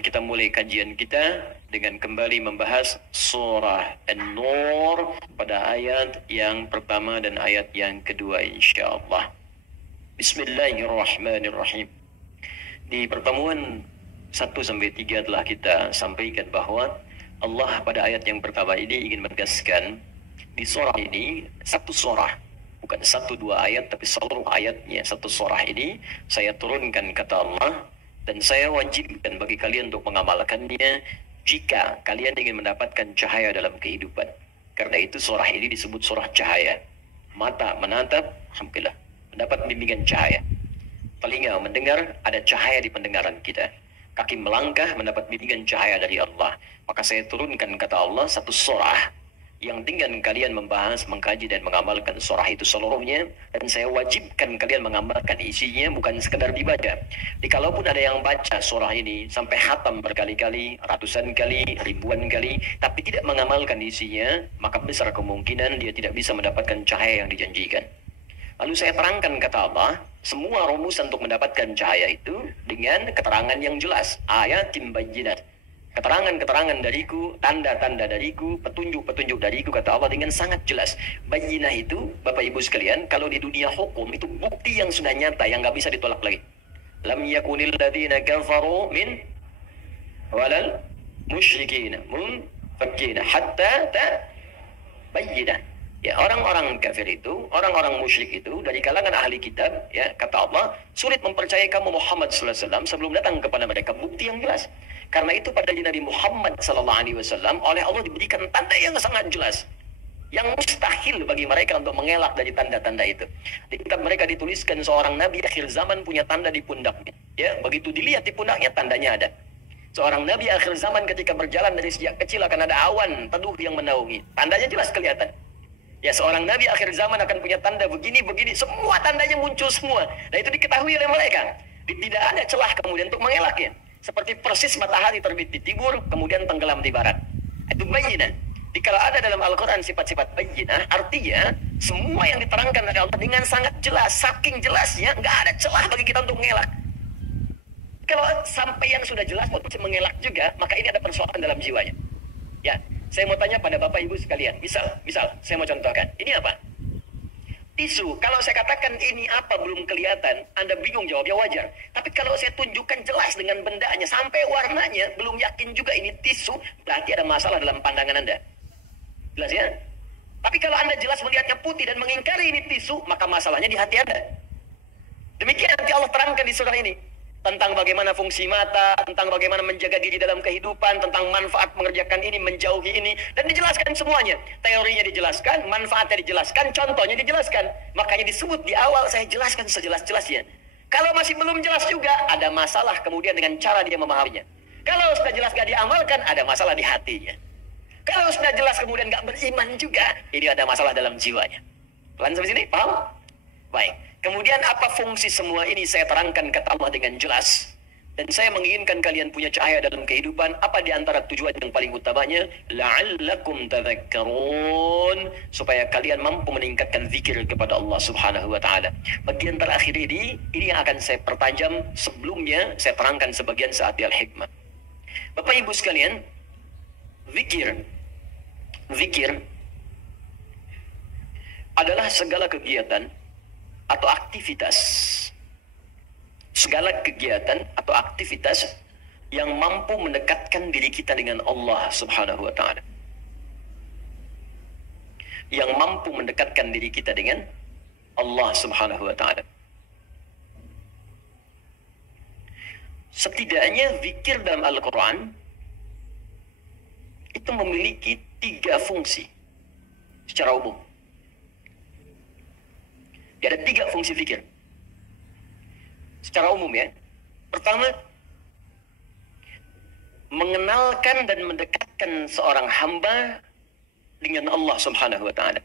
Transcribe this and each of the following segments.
Mari kita mulai kajian kita dengan kembali membahas surah An-Nur pada ayat yang pertama dan ayat yang kedua insyaallah. Bismillahirrahmanirrahim. Di pertemuan 1-3 telah kita sampaikan bahwa Allah pada ayat yang pertama ini ingin menegaskan di surah ini satu surah, bukan 1-2 ayat tapi seluruh ayatnya satu surah ini saya turunkan kata Allah, dan saya wajibkan bagi kalian untuk mengamalkannya jika kalian ingin mendapatkan cahaya dalam kehidupan. Karena itu surah ini disebut surah cahaya. Mata menatap, alhamdulillah, mendapat bimbingan cahaya. Telinga mendengar, ada cahaya di pendengaran kita. Kaki melangkah, mendapat bimbingan cahaya dari Allah. Maka saya turunkan kata Allah satu surah yang dengan kalian membahas, mengkaji dan mengamalkan surah itu seluruhnya, dan saya wajibkan kalian mengamalkan isinya, bukan sekedar dibaca. Kalaupun ada yang baca surah ini sampai khatam berkali-kali, ratusan kali, ribuan kali, tapi tidak mengamalkan isinya, maka besar kemungkinan dia tidak bisa mendapatkan cahaya yang dijanjikan. Lalu saya terangkan kata Allah, semua rumusan untuk mendapatkan cahaya itu dengan keterangan yang jelas, ayatin bayyinat. Keterangan-keterangan dariku, tanda-tanda dariku, petunjuk-petunjuk dariku, kata Allah dengan sangat jelas. Bayyinah itu, Bapak Ibu sekalian, kalau di dunia hukum itu bukti yang sudah nyata, yang nggak bisa ditolak lagi. Lam yakunil ladzina kafaru min walal musyrikina munfakkina hatta bayyinah. Ya, orang-orang kafir itu, orang-orang musyrik itu dari kalangan ahli kitab, ya, kata Allah, sulit mempercayai kamu Muhammad sallallahu alaihi wasallam sebelum datang kepada mereka bukti yang jelas. Karena itu pada Nabi Muhammad sallallahu alaihi wasallam oleh Allah diberikan tanda yang sangat jelas, yang mustahil bagi mereka untuk mengelak dari tanda-tanda itu. Di kitab mereka dituliskan seorang nabi akhir zaman punya tanda di pundaknya. Ya, begitu dilihat di pundaknya tandanya ada. Seorang nabi akhir zaman ketika berjalan dari sejak kecil akan ada awan teduh yang menaungi. Tandanya jelas kelihatan. Ya, seorang nabi akhir zaman akan punya tanda begini-begini, semua tandanya muncul semua. Dan itu diketahui oleh mereka. Tidak ada celah kemudian untuk mengelaknya. Seperti persis matahari terbit di timur, kemudian tenggelam di barat. Itu bayyinah. Kalau ada dalam Al-Quran sifat-sifat bayyinah, artinya semua yang diterangkan oleh Allah dengan sangat jelas, saking jelasnya, nggak ada celah bagi kita untuk mengelak. Kalau sampai yang sudah jelas mau mengelak juga, maka ini ada persoalan dalam jiwanya. Ya, saya mau tanya pada Bapak Ibu sekalian. Misal, saya mau contohkan. Ini apa? Tisu. Kalau saya katakan ini apa belum kelihatan, Anda bingung jawabnya wajar. Tapi kalau saya tunjukkan jelas dengan bendanya, sampai warnanya, belum yakin juga ini tisu, berarti ada masalah dalam pandangan Anda. Jelas ya? Tapi kalau Anda jelas melihatnya putih dan mengingkari ini tisu, maka masalahnya di hati Anda. Demikian nanti Allah terangkan di surah ini. Tentang bagaimana fungsi mata, tentang bagaimana menjaga diri dalam kehidupan, tentang manfaat mengerjakan ini, menjauhi ini, dan dijelaskan semuanya. Teorinya dijelaskan, manfaatnya dijelaskan, contohnya dijelaskan. Makanya disebut di awal saya jelaskan sejelas-jelasnya. Kalau masih belum jelas juga, ada masalah kemudian dengan cara dia memahaminya. Kalau sudah jelas gak diamalkan, ada masalah di hatinya. Kalau sudah jelas kemudian gak beriman juga, ini ada masalah dalam jiwanya. Pelan sampai sini, paham? Baik. Kemudian apa fungsi semua ini saya terangkan kata Allah dengan jelas. Dan saya menginginkan kalian punya cahaya dalam kehidupan. Apa di antara tujuan yang paling utamanya? La'allakum tadhakkarun. Supaya kalian mampu meningkatkan zikir kepada Allah subhanahu wa ta'ala. Bagian terakhir ini yang akan saya pertajam. Sebelumnya saya terangkan sebagian saat di Al-Hikmah. Bapak Ibu sekalian, zikir adalah segala kegiatan atau aktivitas, segala kegiatan atau aktivitas yang mampu mendekatkan diri kita dengan Allah subhanahu wa ta'ala, yang mampu mendekatkan diri kita dengan Allah subhanahu wa ta'ala. Setidaknya zikir dalam Al-Quran itu memiliki 3 fungsi secara umum. Ada 3 fungsi zikir secara umum ya. Pertama, mengenalkan dan mendekatkan seorang hamba dengan Allah subhanahu wa ta'ala.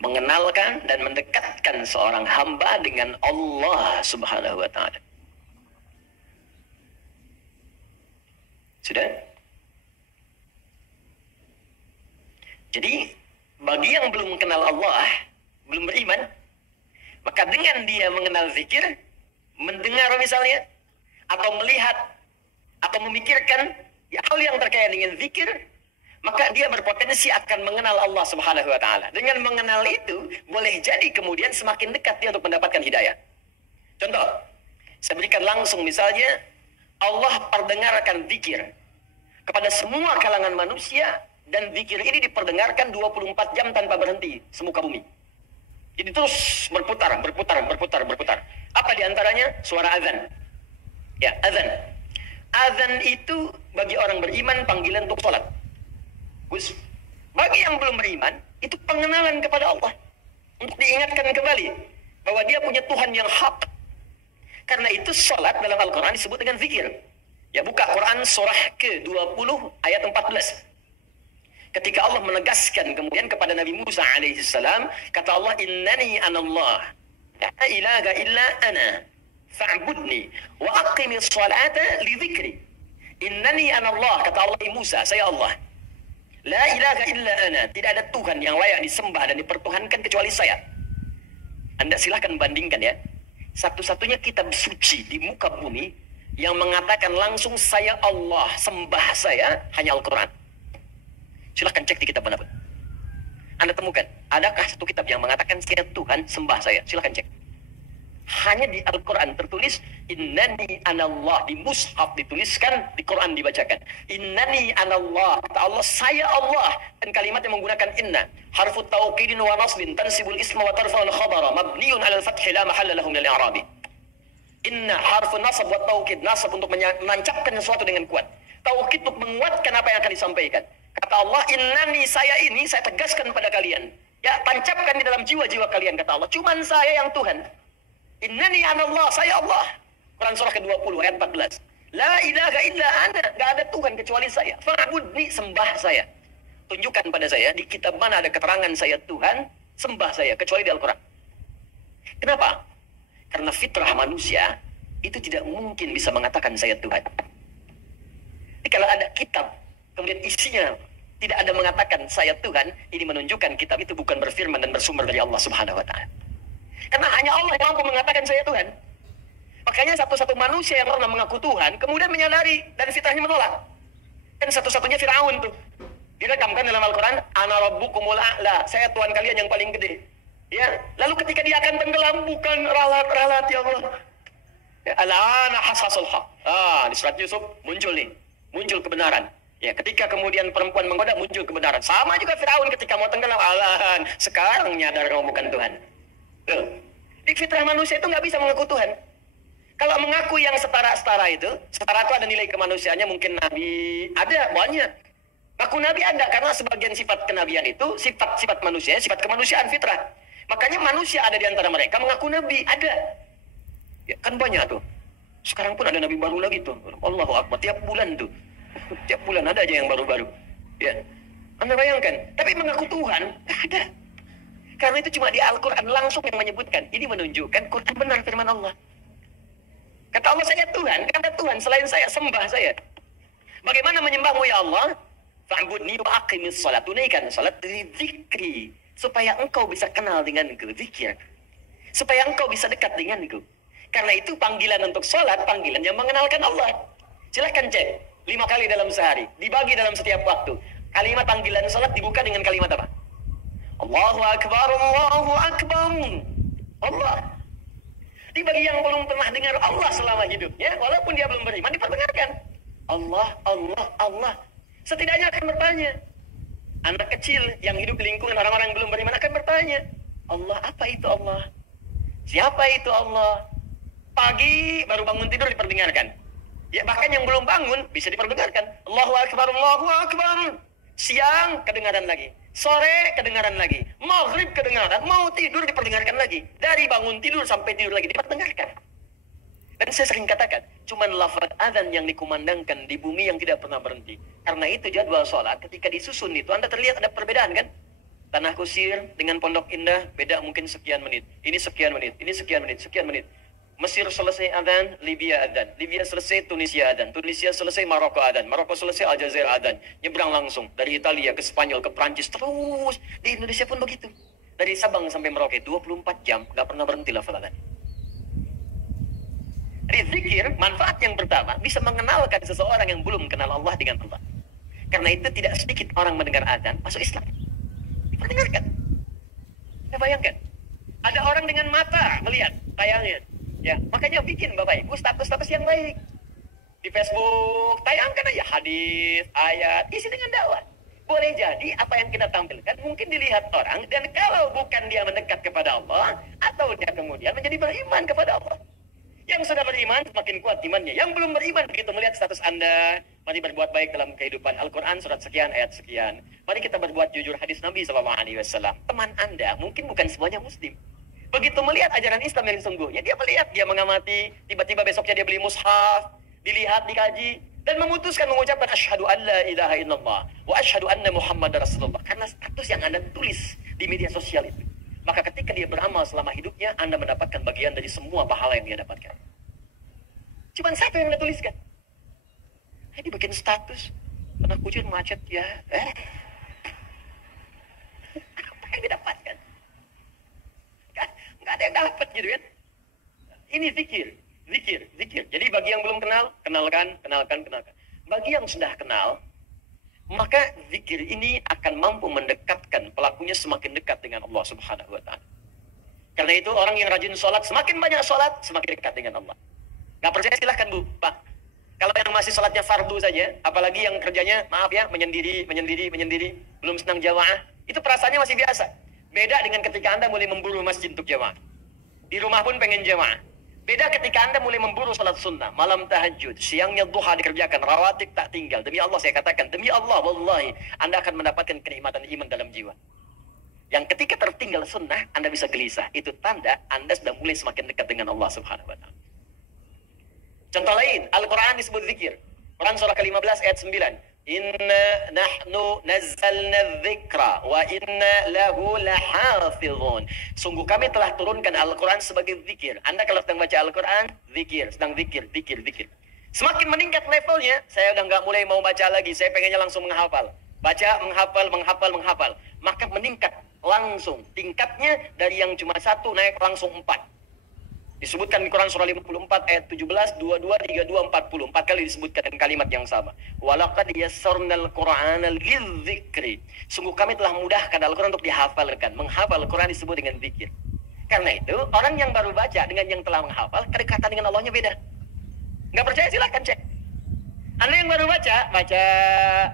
Mengenalkan dan mendekatkan seorang hamba dengan Allah subhanahu wa ta'ala. Sudah? Jadi, bagi yang belum kenal Allah, belum beriman, maka dengan dia mengenal zikir, mendengar misalnya, atau melihat atau memikirkan hal yang terkait dengan zikir, maka dia berpotensi akan mengenal Allah Subhanahu wa taala. Dengan mengenal itu, boleh jadi kemudian semakin dekat dia untuk mendapatkan hidayah. Contoh, saya berikan langsung misalnya, Allah perdengarkan zikir kepada semua kalangan manusia, dan zikir ini diperdengarkan 24 jam tanpa berhenti semuka bumi. Jadi terus berputar. Apa diantaranya? Suara azan. Ya, azan. Azan itu bagi orang beriman panggilan untuk sholat. Bagi yang belum beriman, itu pengenalan kepada Allah. Untuk diingatkan kembali bahwa dia punya Tuhan yang hak. Karena itu sholat dalam Al-Quran disebut dengan zikir. Ya, buka Quran surah ke-20 ayat 14. Ketika Allah menegaskan kemudian kepada Nabi Musa alaihissalam, kata Allah, innani anallah, la ilaha illa ana, fa'budni, wa aqimis salata li dhikri. Innani anallah, kata Allah Musa, saya Allah. La ilaha illa ana, tidak ada Tuhan yang layak disembah dan dipertuhankan kecuali saya. Anda silahkan bandingkan ya. Satu-satunya kitab suci di muka bumi yang mengatakan langsung saya Allah, sembah saya, hanya Al-Quran. Silahkan cek di kitab manapun. Anda temukan, adakah satu kitab yang mengatakan saya Tuhan, sembah saya? Silahkan cek. Hanya di Al-Quran tertulis, innani anallah. Di mushaf dituliskan, di Quran dibacakan. Innani anallah, kata Allah, saya Allah. Dan kalimatnya menggunakan inna. Harfu tauqidin wa nasbin, tansibul isma wa tarfa'ul khabara, mabniun alal fathi la mahalla lahum lil i'rabi. Inna harfu nasab wa tauqid. Nasab untuk menancapkan sesuatu dengan kuat. Tauqid untuk menguatkan apa yang akan disampaikan. Kata Allah, innani, saya ini, saya tegaskan pada kalian. Ya, tancapkan di dalam jiwa-jiwa kalian, kata Allah. Cuman saya yang Tuhan. Innani anallah, saya Allah. Quran surah ke-20 ayat 14. La ilaha illa ana, gak ada Tuhan kecuali saya. Fa'budni, sembah saya. Tunjukkan pada saya, di kitab mana ada keterangan saya Tuhan, sembah saya, kecuali di Al-Quran. Kenapa? Karena fitrah manusia, itu tidak mungkin bisa mengatakan saya Tuhan. Jadi kalau ada kitab, kemudian isinya tidak ada mengatakan saya Tuhan, ini menunjukkan kitab itu bukan berfirman dan bersumber dari Allah Subhanahu wa taala. Karena hanya Allah yang mampu mengatakan saya Tuhan. Makanya satu-satu manusia yang pernah mengaku Tuhan kemudian menyadari dan fitrahnya menolak. Kan satu-satunya Firaun tuh. Direkamkan dalam Al-Quran, ana rabbukumul a'la, saya Tuhan kalian yang paling gede. Ya, lalu ketika dia akan tenggelam, bukan ralat-ralat ya Allah. Ya, al-ana hasasul haq. Di surat Yusuf muncul nih, muncul kebenaran. Ya, ketika kemudian perempuan menggoda, muncul kebenaran. Sama juga Firaun ketika mau tenggelam, alahan, sekarang nyadar kamu bukan Tuhan. Tuh. Di fitrah manusia itu nggak bisa mengaku Tuhan. Kalau mengaku yang setara-setara itu, setara itu ada nilai kemanusiaannya, mungkin Nabi, ada, banyak. Ngaku Nabi ada, karena sebagian sifat kenabian itu, sifat manusia, sifat kemanusiaan fitrah. Makanya manusia ada di antara mereka mengaku Nabi, ada. Ya, kan banyak tuh. Sekarang pun ada Nabi baru lagi tuh. Allahu Akbar, tiap bulan tuh. Tiap bulan ada aja yang baru-baru. Ya, Anda bayangkan. Tapi mengaku Tuhan, tidak ada. Karena itu cuma di Al-Quran langsung yang menyebutkan. Ini menunjukkan Quran benar firman Allah. Kata Allah, saya Tuhan. Kata Tuhan, selain saya, sembah saya. Bagaimana menyembahmu ya Allah? Fa'budni wa aqimis salat. Tunaikan salat dari zikri. Supaya engkau bisa kenal denganku. Zikir. Supaya engkau bisa dekat denganku. Karena itu panggilan untuk salat, panggilan yang mengenalkan Allah. Silahkan cek. 5 kali dalam sehari, dibagi dalam setiap waktu. Kalimat panggilan salat dibuka dengan kalimat apa? Allahu Akbar, Allahu Akbar. Allah. Bagi yang belum pernah dengar Allah selama hidupnya, walaupun dia belum beriman, diperdengarkan. Allah, Allah, Allah. Setidaknya akan bertanya. Anak kecil yang hidup di lingkungan orang-orang yang belum beriman akan bertanya. Allah, apa itu Allah? Siapa itu Allah? Pagi baru bangun tidur diperdengarkan. Ya, bahkan yang belum bangun bisa diperdengarkan. Allahu Akbar, Allahu Akbar. Siang kedengaran lagi. Sore kedengaran lagi. Maghrib kedengaran. Mau tidur diperdengarkan lagi. Dari bangun tidur sampai tidur lagi diperdengarkan. Dan saya sering katakan, cuman lafaz azan yang dikumandangkan di bumi yang tidak pernah berhenti. Karena itu jadwal sholat ketika disusun itu Anda terlihat ada perbedaan kan? Tanah Kusir dengan Pondok Indah beda mungkin sekian menit. Ini sekian menit, ini sekian menit, sekian menit. Mesir selesai adzan, Libya adzan. Libya selesai, Tunisia adzan. Tunisia selesai, Maroko adzan. Maroko selesai, Aljazair adzan. Nyebrang langsung dari Italia ke Spanyol ke Prancis terus. Di Indonesia pun begitu. Dari Sabang sampai Merauke 24 jam nggak pernah berhenti lafaz adzan. Jadi zikir, manfaat yang pertama, bisa mengenalkan seseorang yang belum kenal Allah dengan Allah. Karena itu tidak sedikit orang mendengar azan, masuk Islam. Diperdengarkan. Kita bayangkan. Ada orang dengan mata melihat tayangnya. Ya, makanya bikin Bapak Ibu status-status yang baik. Di Facebook, tayangkan aja hadis, ayat, isi dengan dakwah. Boleh jadi apa yang kita tampilkan mungkin dilihat orang, dan kalau bukan dia mendekat kepada Allah, atau dia kemudian menjadi beriman kepada Allah. Yang sudah beriman semakin kuat imannya. Yang belum beriman begitu melihat status Anda, mari berbuat baik dalam kehidupan. Al-Quran surat sekian, ayat sekian. Mari kita berbuat jujur, hadis Nabi SAW. Teman Anda mungkin bukan semuanya Muslim. Begitu melihat ajaran Islam yang sesungguhnya, dia melihat, dia mengamati, tiba-tiba besoknya dia beli mushaf, dilihat, dikaji, dan memutuskan mengucapkan asyhadu an la ilaha illallah wa asyhadu anna Muhammadar Rasulullah. Karena status yang Anda tulis di media sosial itu. Maka ketika dia beramal selama hidupnya, Anda mendapatkan bagian dari semua pahala yang dia dapatkan. Cuma satu yang Anda tuliskan. Ini bikin status. Pernah hujan macet ya. Apa yang didapatkan? Nggak ada yang dapat gitu kan. Ini zikir. Zikir. Jadi bagi yang belum kenal, kenalkan. Bagi yang sudah kenal, maka zikir ini akan mampu mendekatkan pelakunya semakin dekat dengan Allah Subhanahu wa Ta'ala. Karena itu orang yang rajin sholat, semakin banyak sholat, semakin dekat dengan Allah. Gak percaya silahkan Bu, Pak. Kalau yang masih sholatnya fardu saja, apalagi yang kerjanya, maaf ya, menyendiri, belum senang jamaah, itu perasaannya masih biasa. Beda dengan ketika Anda mulai memburu masjid untuk jamaah. Di rumah pun pengen jamaah. Beda ketika Anda mulai memburu salat sunnah, malam tahajud, siangnya duha dikerjakan, rawatib tak tinggal. Demi Allah saya katakan, demi Allah, wallahi, Anda akan mendapatkan kenikmatan iman dalam jiwa. Yang ketika tertinggal sunnah, Anda bisa gelisah. Itu tanda Anda sudah mulai semakin dekat dengan Allah Subhanahu wa Ta'ala. Contoh lain, Al-Quran disebut zikir. Quran surah ke-15 ayat 9. Inna nahnu nazzalna dzikra wa inna lahu lahafizun. Sungguh kami telah turunkan Al-Quran sebagai zikir. Anda kalau sedang baca Al-Quran, zikir, sedang zikir. Semakin meningkat levelnya, saya udah nggak mulai mau baca lagi, saya pengennya langsung menghafal. Baca, menghafal. Maka meningkat langsung. Tingkatnya dari yang cuma satu naik langsung 4. Disebutkan di Quran surah 54 ayat 17, 22, 32, 40. 4 kali disebutkan dengan kalimat yang sama. Walaqad yassarnal Qur'ana lidzikri. Sungguh kami telah mudahkan Al-Quran untuk dihafalkan. Menghafal Al-Quran disebut dengan zikir. Karena itu, orang yang baru baca dengan yang telah menghafal, kedekatan dengan Allahnya beda. Nggak percaya silahkan cek. Anda yang baru baca,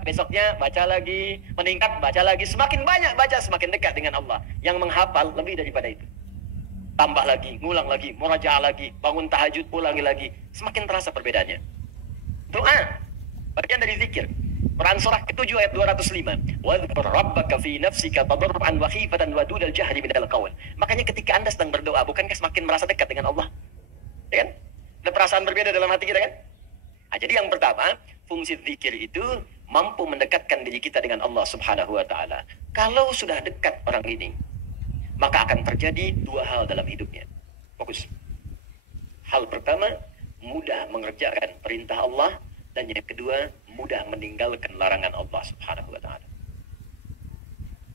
besoknya baca lagi, meningkat, baca lagi. Semakin banyak baca, semakin dekat dengan Allah. Yang menghafal lebih daripada itu. Tambah lagi, ngulang lagi, murajaah lagi, bangun tahajud, ulangi lagi. Semakin terasa perbedaannya. Doa, bagian dari zikir. Quran surah ke-7 ayat 205. Wadhkur rabbaka fi nafsika tadarruan wa khifatan wa dunal jahri minal qaul. Makanya ketika Anda sedang berdoa, bukankah semakin merasa dekat dengan Allah? Ya kan? Ada perasaan berbeda dalam hati kita kan? Nah, jadi yang pertama, fungsi zikir itu mampu mendekatkan diri kita dengan Allah Subhanahu wa Ta'ala. Kalau sudah dekat orang ini, maka akan terjadi dua hal dalam hidupnya. Fokus. Hal pertama, mudah mengerjakan perintah Allah. Dan yang kedua, mudah meninggalkan larangan Allah Subhanahu wa Ta'ala.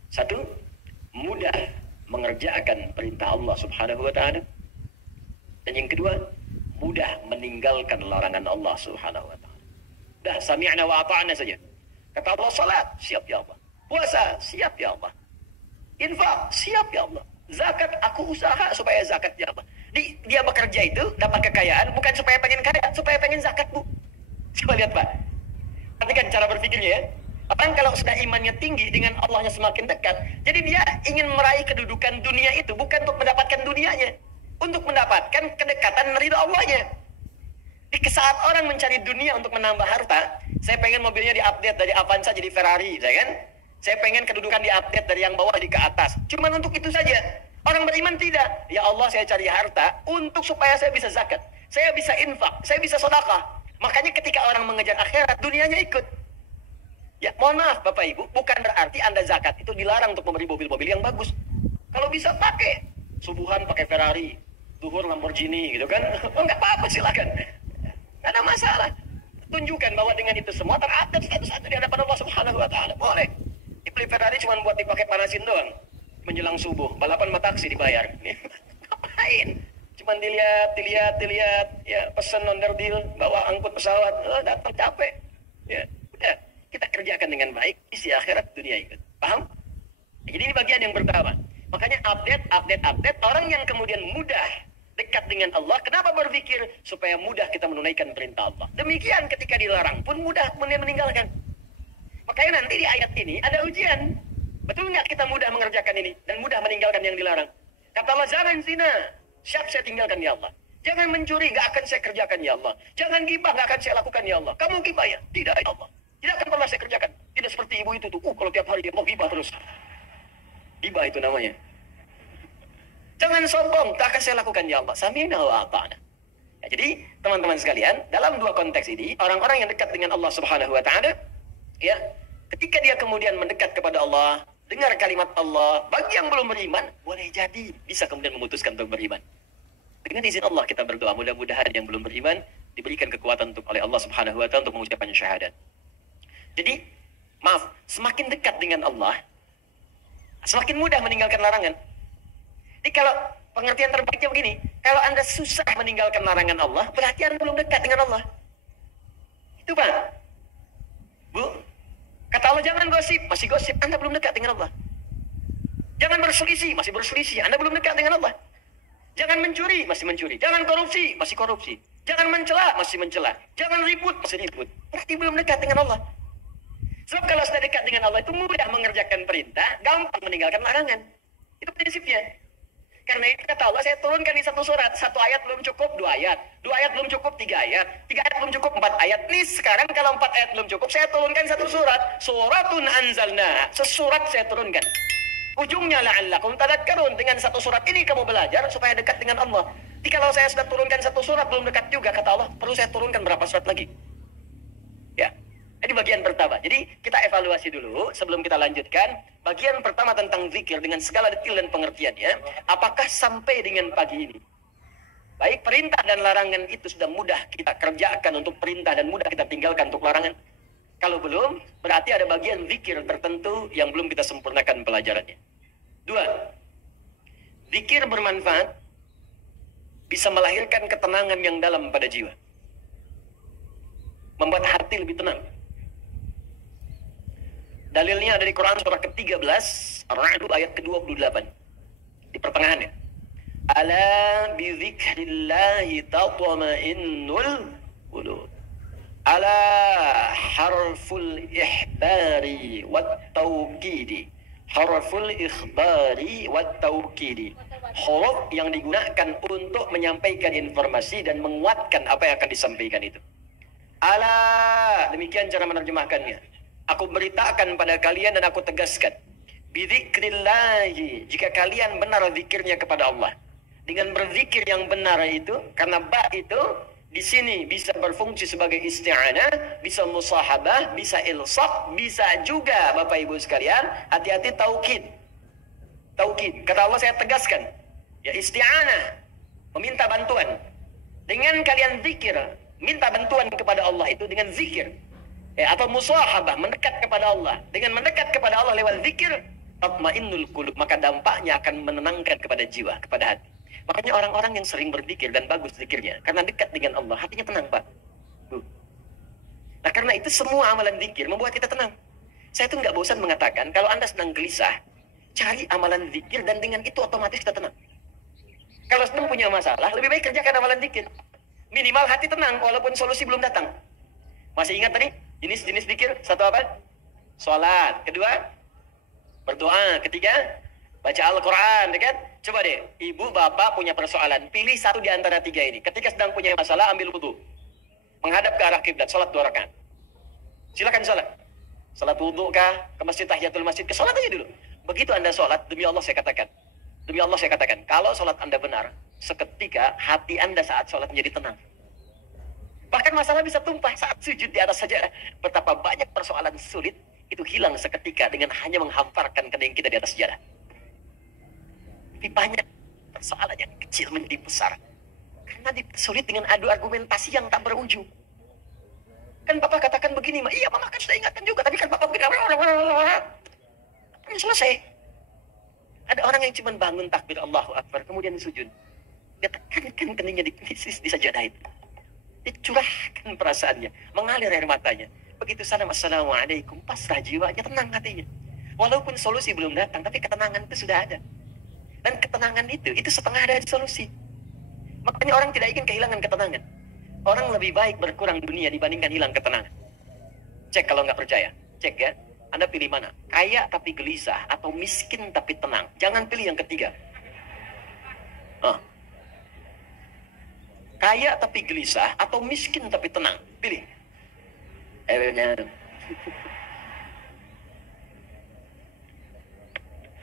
Satu, mudah mengerjakan perintah Allah Subhanahu wa Ta'ala. Dan yang kedua, mudah meninggalkan larangan Allah Subhanahu wa Ta'ala. Dah, sami'na wa ata'na saja. Kata Allah, salat, siap ya Allah. Puasa, siap ya Allah. Infak, siap ya Allah. Zakat, aku usaha supaya zakat ya Allah. Dia bekerja itu, dapat kekayaan, bukan supaya pengen kaya, supaya pengen zakat, Bu. Coba lihat, Pak. Perhatikan cara berpikirnya ya. Orang kalau sudah imannya tinggi, dengan Allahnya semakin dekat, jadi dia ingin meraih kedudukan dunia itu, bukan untuk mendapatkan dunianya. Untuk mendapatkan kedekatan ridha Allahnya. Di saat orang mencari dunia untuk menambah harta, saya pengen mobilnya diupdate dari Avanza jadi Ferrari, ya kan? Saya pengen kedudukan diupdate dari yang bawah di ke atas. Cuman untuk itu saja. Orang beriman tidak. Ya Allah, saya cari harta untuk supaya saya bisa zakat. Saya bisa infak. Saya bisa sedekah. Makanya ketika orang mengejar akhirat, dunianya ikut. Ya, mohon maaf Bapak Ibu, bukan berarti Anda zakat itu dilarang untuk membeli mobil-mobil yang bagus. Kalau bisa pakai. Subuhan pakai Ferrari, duhur Lamborghini gitu kan. Oh, enggak apa-apa, silakan. Enggak ada masalah. Tunjukkan bahwa dengan itu semua terada status Anda di hadapan Allah Subhanahu wa Ta'ala. Boleh. Beli Ferrari cuma buat dipakai panasin doang. Menjelang subuh, balapan sama taksi dibayar. Ngapain? Cuma cuma dilihat, ya pesan onderdil, bawa angkut pesawat, datang capek. Ya, udah kita kerjakan dengan baik, isi akhirat dunia ikut. Paham? Jadi ini bagian yang pertama. Makanya update orang yang kemudian mudah dekat dengan Allah. Kenapa berzikir? Supaya mudah kita menunaikan perintah Allah. Demikian ketika dilarang pun mudah meninggalkan. Makanya nanti di ayat ini ada ujian. Betul nggak kita mudah mengerjakan ini dan mudah meninggalkan yang dilarang? Kata Allah, jangan zina. Siap saya tinggalkan ya Allah. Jangan mencuri, nggak akan saya kerjakan ya Allah. Jangan gibah, nggak akan saya lakukan ya Allah. Kamu gibah ya? Tidak ya Allah. Tidak akan pernah saya kerjakan. Tidak seperti ibu itu tuh. Kalau tiap hari dia mau gibah terus. Gibah itu namanya. Jangan sombong, tak akan saya lakukan ya Allah. Sami'na wa ata'na. Ya, jadi teman-teman sekalian, dalam dua konteks ini, orang-orang yang dekat dengan Allah Subhanahu wa taala, ya, ketika dia kemudian mendekat kepada Allah, dengar kalimat Allah, bagi yang belum beriman, boleh jadi bisa kemudian memutuskan untuk beriman. Dengan izin Allah kita berdoa, mudah-mudahan yang belum beriman diberikan kekuatan oleh Allah Subhanahu wa taala untuk mengucapkan syahadat. Jadi, maaf, semakin dekat dengan Allah, semakin mudah meninggalkan larangan. Jadi kalau pengertian terbaiknya begini, kalau Anda susah meninggalkan larangan Allah, berarti Anda belum dekat dengan Allah. Itu Pak. Bu, kata Allah jangan gosip, masih gosip, Anda belum dekat dengan Allah. Jangan berselisih, masih berselisih, Anda belum dekat dengan Allah. Jangan mencuri, masih mencuri. Jangan korupsi, masih korupsi. Jangan mencela, masih mencela. Jangan ribut, masih ribut. Berarti belum dekat dengan Allah. Sebab kalau sudah dekat dengan Allah itu mudah mengerjakan perintah, gampang meninggalkan larangan. Itu prinsipnya. Karena itu kata Allah, saya turunkan di satu surat. Satu ayat belum cukup, 2 ayat. 2 ayat belum cukup, 3 ayat. 3 ayat belum cukup, 4 ayat. Nih sekarang kalau 4 ayat belum cukup, saya turunkan satu surat. Suratun anzalna. Sesurat saya turunkan. Ujungnya la'allakum tadakkarun. Dengan satu surat ini kamu belajar supaya dekat dengan Allah. Jadi kalau saya sudah turunkan satu surat belum dekat juga, kata Allah, perlu saya turunkan berapa surat lagi? Ya. Ini bagian pertama. Jadi kita evaluasi dulu sebelum kita lanjutkan. Bagian pertama tentang zikir dengan segala detail dan pengertiannya. Apakah sampai dengan pagi ini? Baik perintah dan larangan itu sudah mudah kita kerjakan untuk perintah dan mudah kita tinggalkan untuk larangan. Kalau belum, berarti ada bagian zikir tertentu yang belum kita sempurnakan pelajarannya. 2. Zikir bermanfaat bisa melahirkan ketenangan yang dalam pada jiwa. Membuat hati lebih tenang. Dalilnya ada di Quran surah ke-13, Ar-Ra'd ayat ke-28. Di pertengahannya. Ala bi dzikrillahi tatma'innul qulub. Ala harful ihbari wat tawkidi. Harful ikhbari wat tawkidi. Huruf yang digunakan untuk menyampaikan informasi dan menguatkan apa yang akan disampaikan itu. Ala, demikian cara menerjemahkannya. Aku beritakan pada kalian dan aku tegaskan. Bidzikrillahi, jika kalian benar zikirnya kepada Allah. Dengan berzikir yang benar itu, karena ba itu di sini bisa berfungsi sebagai isti'anah, bisa musahabah, bisa ilsaq, bisa juga Bapak Ibu sekalian, hati-hati taukid. Taukid, kata Allah saya tegaskan. Ya isti'anah, meminta bantuan. Dengan kalian zikir, minta bantuan kepada Allah itu dengan zikir. Ya, atau musahabah, mendekat kepada Allah. Dengan mendekat kepada Allah lewat zikir, tatmainnul qulub, maka dampaknya akan menenangkan kepada jiwa, kepada hati. Makanya orang-orang yang sering berzikir dan bagus zikirnya, karena dekat dengan Allah, hatinya tenang, Pak. Nah, karena itu semua amalan zikir membuat kita tenang. Saya tuh nggak bosan mengatakan, kalau Anda sedang gelisah, cari amalan zikir dan dengan itu otomatis kita tenang. Kalau sedang punya masalah, lebih baik kerjakan amalan zikir. Minimal hati tenang, walaupun solusi belum datang. Masih ingat tadi? Jenis-jenis zikir, satu apa? Sholat. Kedua, berdoa. Ketiga, baca Al-Quran. Kan? Coba deh, ibu, bapak punya persoalan. Pilih satu di antara 3 ini. Ketika sedang punya masalah, ambil wudu. Menghadap ke arah kiblat, sholat 2 rakaat. Silakan sholat. Sholat wudu kah? Ke masjid tahiyatul masjid? Ke sholat aja dulu. Begitu Anda sholat, demi Allah saya katakan. Demi Allah saya katakan, kalau sholat Anda benar, seketika hati Anda saat sholat menjadi tenang. Bahkan masalah bisa tumpah saat sujud di atas saja. Betapa banyak persoalan sulit itu hilang seketika dengan hanya menghamparkan kening kita di atas sejarah. Tapi banyak persoalan yang kecil menjadi besar. Karena dipersulit dengan adu argumentasi yang tak berujung. Kan Bapak katakan begini, iya Mama kan sudah ingatkan juga. Tapi kan Bapak begini, selesai. Ada orang yang cuma bangun takbir Allahu Akbar, kemudian sujud. Dia tekankan keningnya di sajadah itu. Dicurahkan perasaannya, mengalir air matanya. Begitu salam assalamualaikum, pasrah jiwanya, tenang hatinya. Walaupun solusi belum datang, tapi ketenangan itu sudah ada. Dan ketenangan itu setengah dari solusi. Makanya orang tidak ingin kehilangan ketenangan. Orang lebih baik berkurang dunia dibandingkan hilang ketenangan. Cek kalau nggak percaya, cek ya. Anda pilih mana? Kaya tapi gelisah atau miskin tapi tenang. Jangan pilih yang ketiga. Kaya tapi gelisah atau miskin tapi tenang. Pilih.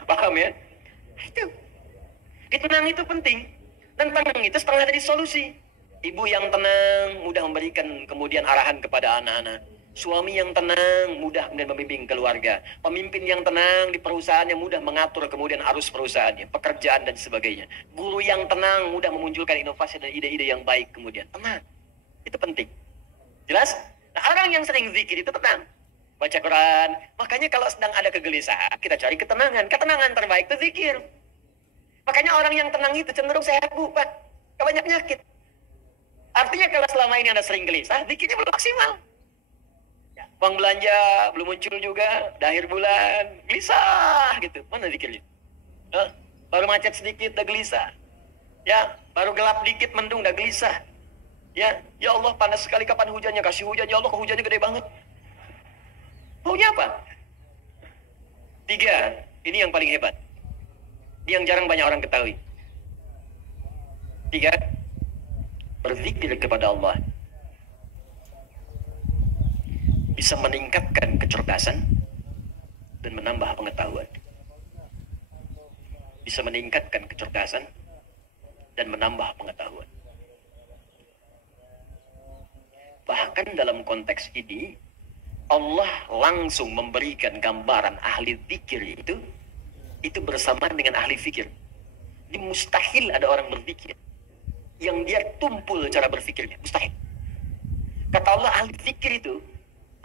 Paham ya? Itu. Tenang itu penting. Dan tenang itu setengah dari solusi. Ibu yang tenang, mudah memberikan kemudian arahan kepada anak-anak. Suami yang tenang, mudah kemudian membimbing keluarga. Pemimpin yang tenang di perusahaannya, mudah mengatur kemudian arus perusahaannya, pekerjaan dan sebagainya. Guru yang tenang, mudah memunculkan inovasi dan ide-ide yang baik kemudian. Tenang. Itu penting. Jelas? Nah, orang yang sering zikir itu tenang. Baca Quran. Makanya kalau sedang ada kegelisahan, kita cari ketenangan. Ketenangan terbaik itu zikir. Makanya orang yang tenang itu cenderung sehat, Bu, Pak. Gak banyak penyakit. Artinya kalau selama ini Anda sering gelisah, zikirnya belum maksimal. Uang belanja belum muncul juga, di akhir bulan, gelisah gitu. Mana zikirnya? Baru macet sedikit, udah gelisah. Ya, baru gelap dikit, mendung, udah gelisah. Ya Allah, panas sekali, kapan hujannya? Kasih hujan, ya Allah, kok hujannya gede banget. Maunya apa? 3, ini yang paling hebat. Ini yang jarang banyak orang ketahui. 3, berzikir kepada Allah bisa meningkatkan kecerdasan dan menambah pengetahuan. Bisa meningkatkan kecerdasan dan menambah pengetahuan. Bahkan dalam konteks ini, Allah langsung memberikan gambaran ahli zikir itu bersamaan dengan ahli fikir. Ini mustahil ada orang berzikir yang dia tumpul cara berfikirnya. Mustahil. Kata Allah, ahli fikir itu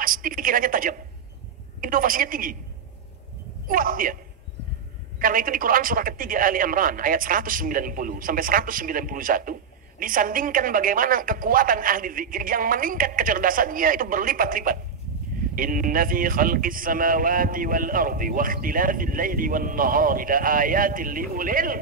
pasti pikirannya tajam, inovasinya tinggi, kuat dia. Karena itu di Quran surah ketiga Ali Imran ayat 190 sampai 191 disandingkan bagaimana kekuatan ahli zikir yang meningkat kecerdasannya itu berlipat-lipat. Inna fi khalqis samawati wal ardi wa ikhtilafil laili wan nahari la ayatin li ulil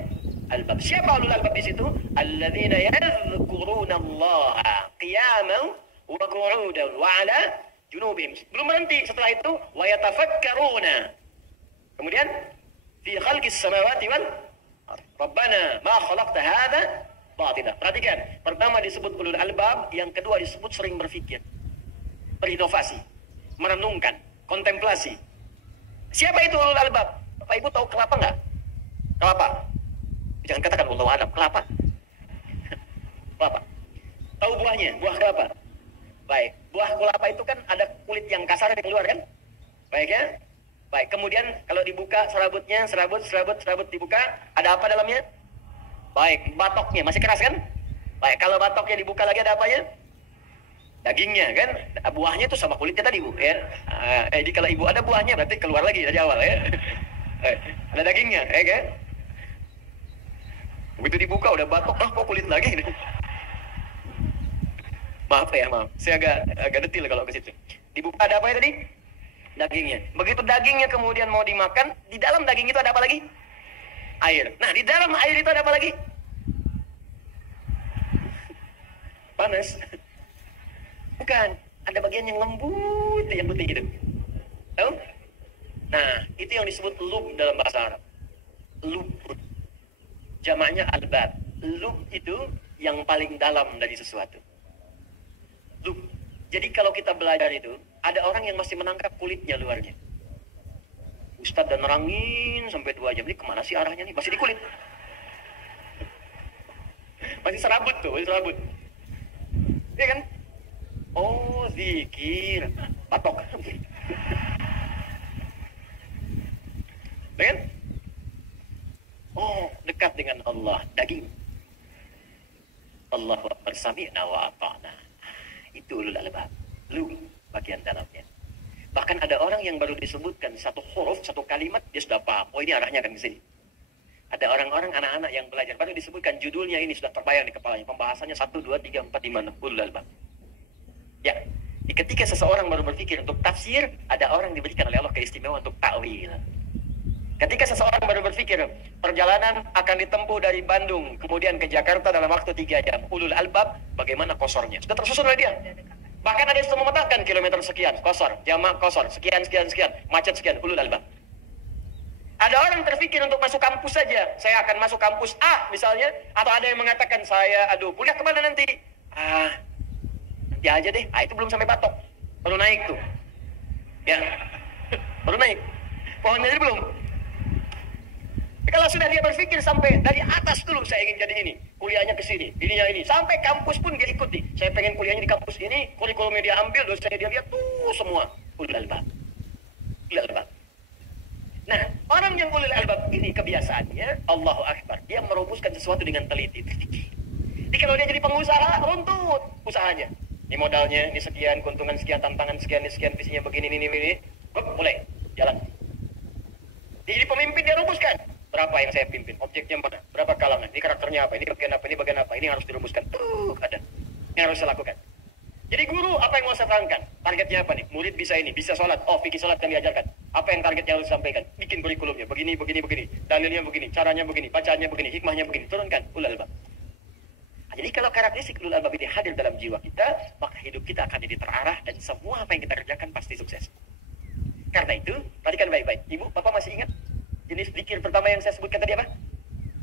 albab. Siapa ulul albab di situ? Alladzina yadhkuruna Allah qiyaman wa qu'udan wa 'ala junubihim. Belum berhenti setelah itu wa yatafakkaruna. Kemudian fi khalqis samawati wal rabbana ma khalaqta hadza batila. Perhatikan, pertama disebut ulul albab, yang kedua disebut sering berpikir, berinovasi, merenungkan, kontemplasi. Siapa itu ulul albab? Bapak Ibu tahu kelapa enggak? Kelapa. Jangan katakan wallahu a'lam, kelapa. Kelapa. Tahu buahnya? Buah kelapa. Baik, buah kelapa itu kan ada kulit yang kasar yang keluar kan? Baik ya? Baik, kemudian kalau dibuka serabutnya, serabut dibuka, ada apa dalamnya? Baik, batoknya masih keras kan? Baik, kalau batoknya dibuka lagi ada apanya? Dagingnya kan? Buahnya itu sama kulitnya tadi, Bu, ya. Jadi kalau Ibu ada buahnya berarti keluar lagi dari awal ya. Ada dagingnya, ya kan? Begitu dibuka udah batok, kok kulit lagi? Maaf ya, maaf. Saya agak detil kalau ke situ. Dibuka ada apa ya tadi? Dagingnya. Begitu dagingnya kemudian mau dimakan, di dalam daging itu ada apa lagi? Air. Nah, di dalam air itu ada apa lagi? Panas. Bukan. Ada bagian yang lembut, yang putih itu. Tahu? Nah, itu yang disebut lub dalam bahasa Arab. Lub. Jamaknya albab. Lub itu yang paling dalam dari sesuatu. Lub. Jadi kalau kita belajar itu, ada orang yang masih menangkap kulitnya luarnya. Ustadz dan nerangin sampai 2 jam. Ini kemana sih arahnya nih? Masih di kulit. Masih serabut tuh, masih serabut. Iya kan? Oh, zikir. Patok. Iya kan? Oh, dekat dengan Allah. Daging. Allahu Akbar, sami'na wa ata'na. Itu ulul albab. Lu bagian dalamnya. Bahkan ada orang yang baru disebutkan satu huruf, satu kalimat, dia sudah paham. Oh, ini arahnya akan ke sini. Ada orang-orang anak-anak yang belajar, baru disebutkan judulnya ini sudah terbayang di kepalanya. Pembahasannya 1, 2, 3, 4, 5, 6, ulul albab. Ya, ketika seseorang baru berpikir untuk tafsir, ada orang diberikan oleh Allah keistimewaan untuk ta'wil. Ketika seseorang baru berpikir perjalanan akan ditempuh dari Bandung kemudian ke Jakarta dalam waktu 3 jam, ulul albab, bagaimana kosornya? Sudah tersusun oleh dia. Bahkan ada yang sudah memetakan kilometer sekian, kosor, jamak kosor, sekian, macet sekian, ulul albab. Ada orang terpikir untuk masuk kampus saja. Saya akan masuk kampus A misalnya. Atau ada yang mengatakan saya, kuliah kemana nanti? Nanti aja deh. Itu belum sampai patok. Baru naik tuh. Ya, baru naik. Pohonnya jadi belum. Kalau sudah dia berpikir sampai dari atas dulu, saya ingin jadi ini. Kuliahnya ke sini, ininya ini. Sampai kampus pun dia ikuti. Saya pengen kuliahnya di kampus ini, kurikulumnya dia ambil, dosennya dia lihat tuh semua. Ulul albab. Ulul albab. Nah, orang yang ulul albab ini kebiasaannya, Allahu Akbar, dia merumuskan sesuatu dengan teliti. Jadi kalau dia jadi pengusaha, runtut usahanya. Ini modalnya, ini sekian, keuntungan sekian, tantangan sekian, ini sekian, visinya begini, ini. Mulai, jalan. Jadi pemimpin dia rumuskan. Berapa yang saya pimpin? Objeknya mana? Berapa kalangan? Ini karakternya apa? Ini bagian apa? Ini bagian apa? Ini harus dirumuskan. Ada. Ini harus saya lakukan. Jadi guru, apa yang mau saya terangkan? Targetnya apa nih? Murid bisa ini, bisa sholat. Fikih sholat yang diajarkan. Apa yang targetnya harus disampaikan? Bikin kurikulumnya. Begini. Dalilnya begini. Caranya begini. Bacaannya begini. Hikmahnya begini. Turunkan. Ulul albab. Jadi kalau karakteristik ulul albab ini hadir dalam jiwa kita, maka hidup kita akan jadi terarah dan semua apa yang kita kerjakan pasti sukses. Karena itu, perhatikan baik-baik. Ibu, Bapak masih ingat? Jenis zikir pertama yang saya sebutkan tadi apa?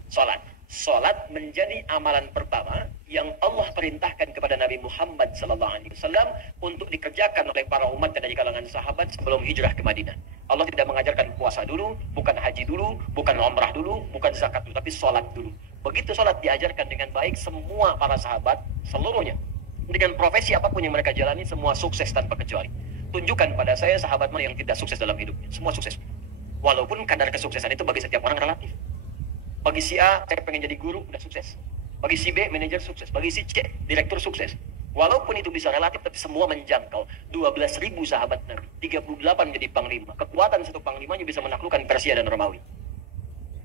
Sholat. Sholat menjadi amalan pertama yang Allah perintahkan kepada Nabi Muhammad SAW untuk dikerjakan oleh para umat dan dari kalangan sahabat sebelum hijrah ke Madinah. Allah tidak mengajarkan puasa dulu, bukan haji dulu, bukan umrah dulu, bukan zakat dulu, tapi sholat dulu. Begitu sholat diajarkan dengan baik, semua para sahabat seluruhnya dengan profesi apapun yang mereka jalani, semua sukses tanpa kecuali. Tunjukkan pada saya sahabat mana yang tidak sukses dalam hidupnya. Semua sukses. Walaupun kadar kesuksesan itu bagi setiap orang relatif. Bagi si A, saya pengen jadi guru, udah sukses. Bagi si B, manajer sukses. Bagi si C, direktur sukses. Walaupun itu bisa relatif, tapi semua menjangkau. 12.000 sahabat Nabi, 38 jadi panglima. Kekuatan satu panglimanya bisa menaklukkan Persia dan Romawi.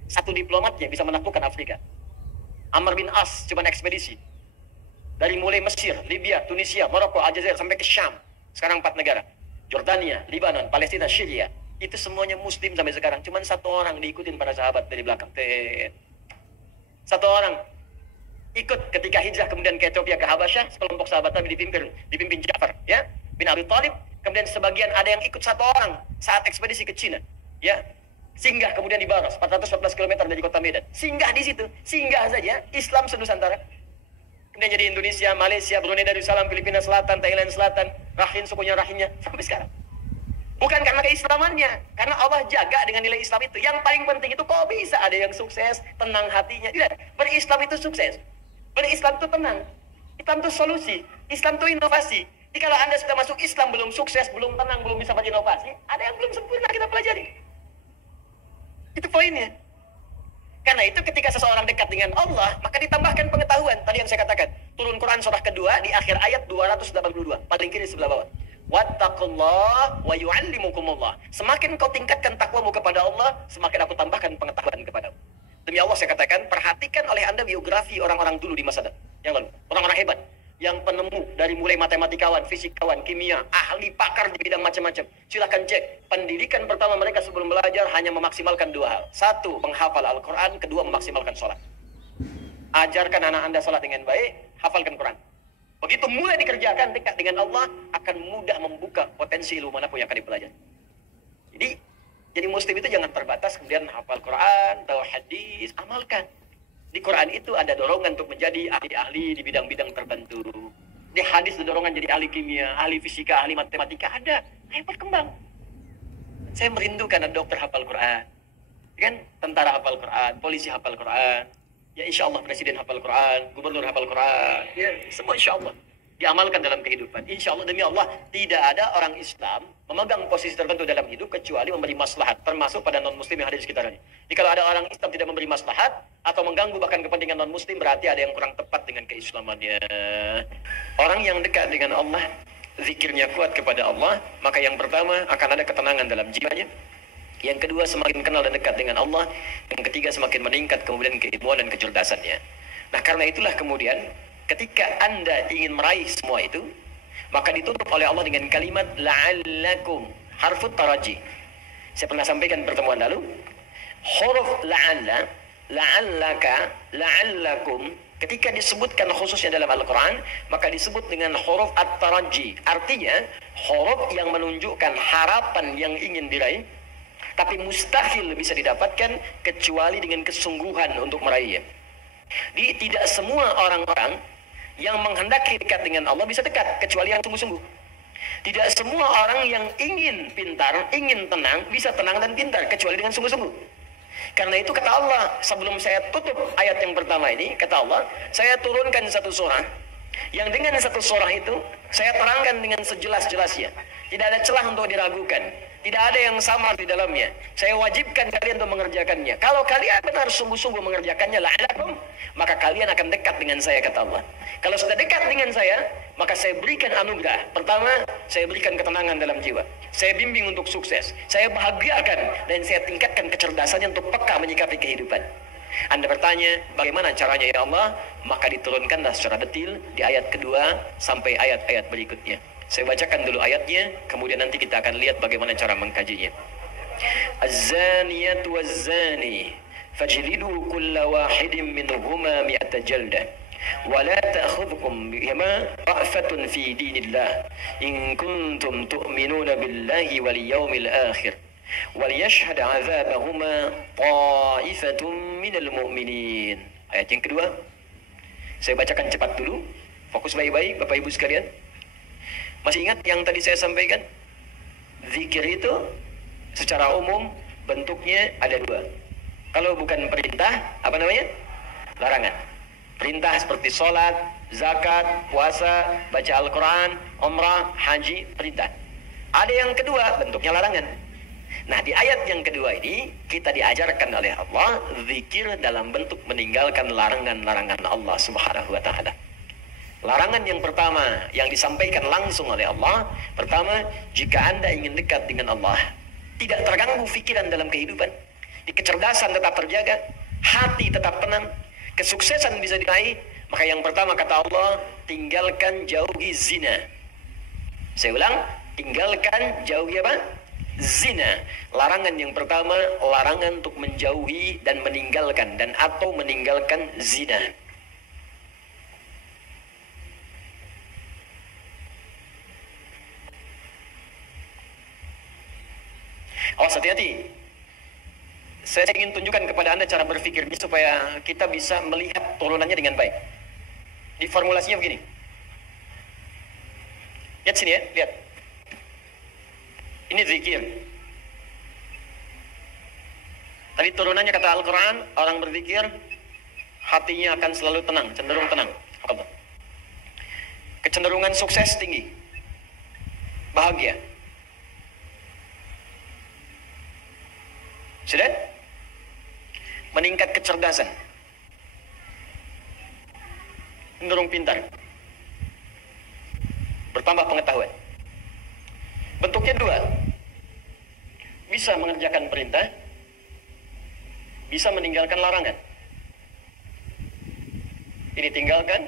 Satu diplomatnya bisa menaklukkan Afrika. Amr bin As, cuman ekspedisi. Dari mulai Mesir, Libya, Tunisia, Maroko, Aljazair, sampai ke Syam. Sekarang 4 negara. Jordania, Libanon, Palestina, Syria. Itu semuanya muslim sampai sekarang. Cuman satu orang diikutin para sahabat dari belakang. Satu orang ikut ketika hijrah kemudian ke Ethiopia, ke Habasyah. Sekelompok sahabat Nabi dipimpin Ja'far, ya, bin Abi Thalib. Kemudian sebagian ada yang ikut satu orang saat ekspedisi ke Cina, ya. Singgah kemudian di Baros, 414 km dari kota Medan. Singgah di situ, singgah saja. Islam senusantara. Kemudian jadi Indonesia, Malaysia, Brunei Darussalam, Filipina Selatan, Thailand Selatan, Rakhine sukunya Rakhine sampai sekarang. Bukan karena keislamannya, karena Allah jaga dengan nilai Islam itu. Yang paling penting itu kok bisa ada yang sukses, tenang hatinya. Tidak, berislam itu sukses. Berislam itu tenang. Islam itu solusi. Islam itu inovasi. Jadi kalau Anda sudah masuk Islam belum sukses, belum tenang, belum bisa berinovasi, ada yang belum sempurna kita pelajari. Itu poinnya. Karena itu ketika seseorang dekat dengan Allah, maka ditambahkan pengetahuan. Tadi yang saya katakan, turun Quran surah kedua di akhir ayat 282, paling kiri sebelah bawah. Wattaqullah wa yu'allimukumullah. Semakin kau tingkatkan takwamu kepada Allah, semakin aku tambahkan pengetahuan kepadamu. Demi Allah saya katakan, perhatikan oleh Anda biografi orang-orang dulu di masa yang lalu. Orang-orang hebat, yang penemu dari mulai matematikawan, fisikawan, kimia, ahli pakar di bidang macam-macam. Silakan cek. Pendidikan pertama mereka sebelum belajar hanya memaksimalkan 2 hal. 1, menghafal Al-Quran. 2, memaksimalkan sholat. Ajarkan anak Anda sholat dengan baik, hafalkan Quran. Begitu mulai dikerjakan dekat dengan Allah, akan mudah membuka potensi ilmu manapun yang akan dipelajari. Jadi muslim itu jangan terbatas kemudian hafal Quran, tahu hadis, amalkan. Di Quran itu ada dorongan untuk menjadi ahli-ahli di bidang-bidang tertentu. Di hadis ada dorongan jadi ahli kimia, ahli fisika, ahli matematika, ada. Ayo berkembang. Saya merindukan ada dokter hafal Quran. Kan? Tentara hafal Quran, polisi hafal Quran. Ya insya Allah presiden hafal Quran, gubernur hafal Quran, ya semua insya Allah diamalkan dalam kehidupan. Insya Allah demi Allah tidak ada orang Islam memegang posisi tertentu dalam hidup kecuali memberi maslahat, termasuk pada non Muslim yang ada di sekitarnya. Jadi kalau ada orang Islam tidak memberi maslahat atau mengganggu bahkan kepentingan non Muslim, berarti ada yang kurang tepat dengan keislamannya. Orang yang dekat dengan Allah, zikirnya kuat kepada Allah, maka yang pertama akan ada ketenangan dalam jiwanya. Yang kedua semakin kenal dan dekat dengan Allah. Yang ketiga semakin meningkat kemudian keilmuan dan kecerdasannya. Nah karena itulah kemudian ketika Anda ingin meraih semua itu, maka ditutup oleh Allah dengan kalimat la'allakum, harfut taraji. Saya pernah sampaikan pertemuan lalu, huruf la'alla, la'allaka, la'allakum, ketika disebutkan khususnya dalam Al-Quran, maka disebut dengan huruf at-taraji. Artinya huruf yang menunjukkan harapan yang ingin diraih, tapi mustahil bisa didapatkan kecuali dengan kesungguhan untuk meraihnya. Tidak semua orang-orang yang menghendaki dekat dengan Allah bisa dekat, kecuali yang sungguh-sungguh. Tidak semua orang yang ingin pintar, ingin tenang, bisa tenang dan pintar, kecuali dengan sungguh-sungguh. Karena itu kata Allah, sebelum saya tutup ayat yang pertama ini, kata Allah, saya turunkan satu surah, yang dengan satu surah itu, saya terangkan dengan sejelas-jelasnya. Tidak ada celah untuk diragukan. Tidak ada yang samar di dalamnya. Saya wajibkan kalian untuk mengerjakannya. Kalau kalian benar sungguh-sungguh mengerjakannya, la'alakum, maka kalian akan dekat dengan saya, kata Allah. Kalau sudah dekat dengan saya, maka saya berikan anugerah. Pertama, saya berikan ketenangan dalam jiwa. Saya bimbing untuk sukses. Saya bahagiakan dan saya tingkatkan kecerdasannya untuk peka menyikapi kehidupan. Anda bertanya, bagaimana caranya ya Allah? Maka diturunkanlah secara detil di ayat kedua sampai ayat-ayat berikutnya. Saya bacakan dulu ayatnya, kemudian nanti kita akan lihat bagaimana cara mengkajinya. Az-zaniyatu waz-zani fajlidu kulla wahidin minhuma mi'ata jaldah wa la ta'khudhukum bihima ra'fatun fi dinillah in kuntum tu'minuna billahi wal yawmil akhir wal yashhad 'adzabahuma ta'ifatun minal mu'minin. Ayat yang kedua saya bacakan cepat dulu, fokus baik-baik Bapak Ibu sekalian. Masih ingat yang tadi saya sampaikan? Zikir itu secara umum bentuknya ada dua. Kalau bukan perintah, apa namanya? Larangan. Perintah seperti sholat, zakat, puasa, baca Al-Quran, umrah, haji, perintah. Ada yang kedua, bentuknya larangan. Nah di ayat yang kedua ini, kita diajarkan oleh Allah, zikir dalam bentuk meninggalkan larangan-larangan Allah subhanahu wa ta'ala. Larangan yang pertama yang disampaikan langsung oleh Allah, pertama, jika Anda ingin dekat dengan Allah, tidak terganggu pikiran dalam kehidupan, di kecerdasan tetap terjaga, hati tetap tenang, kesuksesan bisa diraih, maka yang pertama kata Allah, tinggalkan jauhi zina. Saya ulang, tinggalkan jauhi apa? Zina. Larangan yang pertama, larangan untuk menjauhi dan meninggalkan dan atau meninggalkan zina. Awas, hati-hati. Saya ingin tunjukkan kepada Anda cara berpikir ini supaya kita bisa melihat turunannya dengan baik. Di formulasinya begini. Lihat sini ya, lihat. Ini zikir. Tadi turunannya kata Al-Quran, orang berzikir, hatinya akan selalu tenang, cenderung tenang. Kecenderungan sukses tinggi. Bahagia. Sudah? Meningkat kecerdasan. Cenderung pintar. Bertambah pengetahuan. Bentuknya dua. Bisa mengerjakan perintah, bisa meninggalkan larangan. Ini tinggalkan,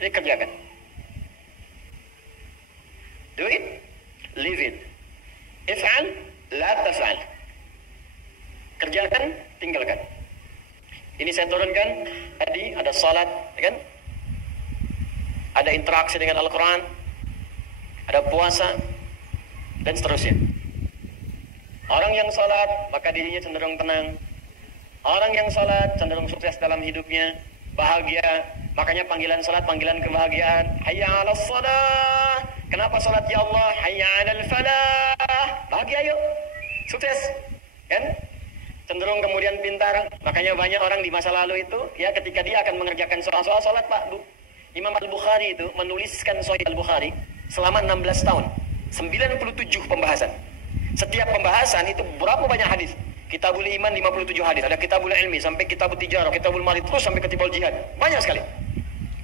ini kerjakan. Do it, leave it. If'al, la taf'al. Kerjakan, tinggalkan. Ini saya turunkan tadi, ada salat, kan? Ada interaksi dengan Al-Quran, ada puasa, dan seterusnya. Orang yang salat, maka dirinya cenderung tenang. Orang yang salat cenderung sukses dalam hidupnya, bahagia. Makanya panggilan salat, panggilan kebahagiaan. Hayya 'alas shalah. Kenapa salat ya Allah? Hayya 'alal falah. Bahagia yuk. Sukses. Kan? Cenderung kemudian pintar. Makanya banyak orang di masa lalu itu, ya ketika dia akan mengerjakan soal-soal salat, Pak, Bu. Imam Al-Bukhari itu menuliskan Sahih Al-Bukhari selama 16 tahun. 97 pembahasan. Setiap pembahasan itu berapa banyak hadis? Kitabul Iman 57 hadis. Ada Kitabul Ilmi sampai Kitabul Tijarah, Kitabul Mari, terus sampai Kitabul Jihad. Banyak sekali.